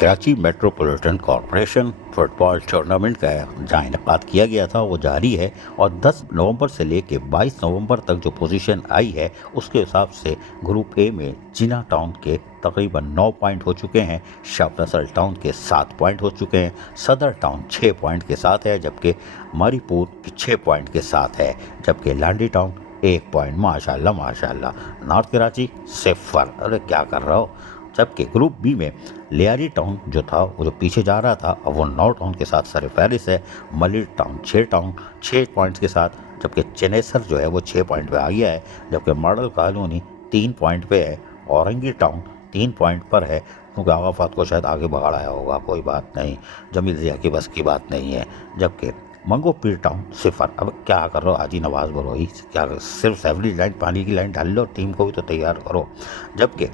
Karachi metropolitan corporation football tournament का जहाँ इनेकाद किया गया था वो जारी है और 10 नवंबर से लेकर 22 नवंबर तक जो पोजीशन आई है उसके हिसाब से ग्रुप ए में जिना टाउन के तकरीबन 9 पॉइंट हो चुके हैं, शाह फैसल टाउन के 7 पॉइंट हो चुके हैं, सदर टाउन 6 पॉइंट के साथ है, जबकि मरीपुर 6 पॉइंट के साथ है, जबकि लांडी टाउन 1 पॉइंट। माशाल्लाह माशाल्लाह। नॉर्थ कराची 0। अरे क्या कर रहा हो। जबकि ग्रुप बी में लियारी टाउन जो था वो जो पीछे जा रहा था अब वो 9 टाउन के साथ सर फहरिस्त है, मलिर टाउन 6 पॉइंट्स के साथ, जबकि चेनेसर जो है वो 6 पॉइंट पे आ गया है, जबकि मॉडल कॉलोनी 3 पॉइंट पे है, औरंगी टाउन 3 पॉइंट पर है, क्योंकि आगाफात को शायद आगे बढ़ाया होगा, कोई बात नहीं, जमील जिया की बस की बात नहीं है। जबकि मंगो पीर टाउन 0। अब क्या कर रहे हो हाजी नवाज बरोही, क्या सिर्फ सेवरी लाइन पानी की लाइन डाल लो, टीम को भी तो तैयार करो। जबकि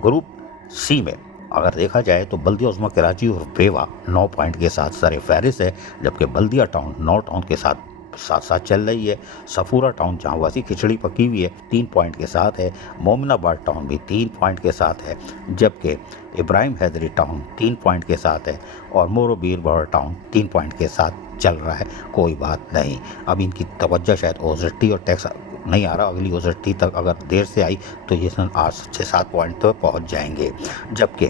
ग्रुप सी में अगर देखा जाए तो बल्दिया उस्मा कराची और पेवा 9 पॉइंट के साथ सर फहरिस्त है, जबकि बल्दिया टाउन 9 टाउन के साथ साथ चल रही है। सफूरा टाउन जहाँ वासी खिचड़ी पकी हुई है 3 पॉइंट के साथ है, मोमिनाबाद टाउन भी 3 पॉइंट के साथ है, जबकि इब्राहिम हैदरी टाउन 3 पॉइंट के साथ है और मोरो बीरबल टाउन 3 पॉइंट के साथ चल रहा है। कोई बात नहीं, अब इनकी तवज्जो शायद ओजटी और टैक्स नहीं आ रहा, अगली ओजटी तक अगर देर से आई तो ये 6-7 पॉइंट तक पहुँच जाएंगे। जबकि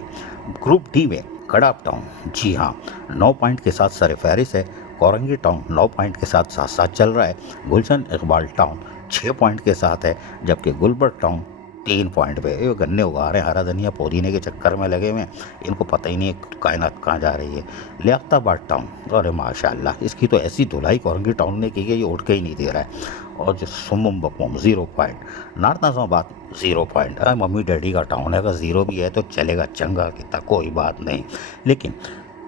ग्रुप डी में कड़ाप टाउन जी हाँ 9 पॉइंट के साथ सर फहरिस्त है, औरंगी टाउन 9 पॉइंट के साथ साथ चल रहा है, गुलशन इकबाल टाउन 6 पॉइंट के साथ है, जबकि गुलबर्ग टाउन 3 पॉइंट पे। ये गन्ने उगा रहे हैं, हरा धनिया पुदीने के चक्कर में लगे हुए हैं, इनको पता ही नहीं है कायनात कहाँ जा रही है। लियाकताबाद टाउन, अरे माशाल्लाह, इसकी तो ऐसी धुलाई औरंगी टाउन ने की है ये उठ के ही नहीं दे रहा है। और जो सुमुम बकुम 0 पॉइंट, नॉर्थ नाज़ाबाद 0 पॉइंट। मम्मी डैडी का टाउन है, अगर 0 भी है तो चलेगा, चंगा कितना, कोई बात नहीं। लेकिन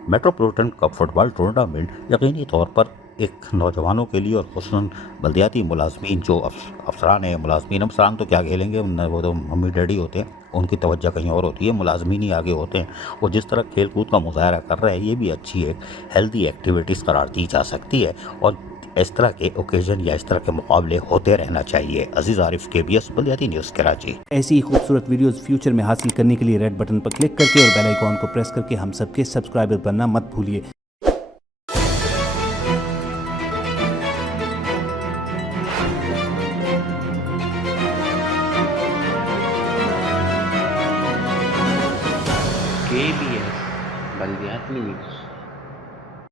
मेट्रोपॉलिटन कप फुटबॉल टूर्नामेंट यकीनी तौर पर एक नौजवानों के लिए और खुसूसन बल्दियाती मुलाजमीन जो अफसरान हैं, मुलाजमीन अफसरान तो क्या खेलेंगे, वो तो मम्मी डैडी होते हैं, उनकी तवज्जो कहीं और होती है, मुलाजमीन ही आगे होते हैं। और जिस तरह खेल कूद का मुजाहरा कर रहे हैं ये भी अच्छी एक हेल्दी एक्टिविटीज़ करार दी जा सकती है और इस तरह के ओकेजन या इस तरह के मुकाबले होते रहना चाहिए। अजीज़ आरिफ, KBS बल्दियाती न्यूज़ कराची। ऐसी ही खूबसूरत वीडियोस फ्यूचर में हासिल करने के लिए रेड बटन पर क्लिक करके और बेल आइकॉन को प्रेस करके हम सबके सब्सक्राइबर बनना मत भूलिए। KBS बल्दियाती न्यूज़।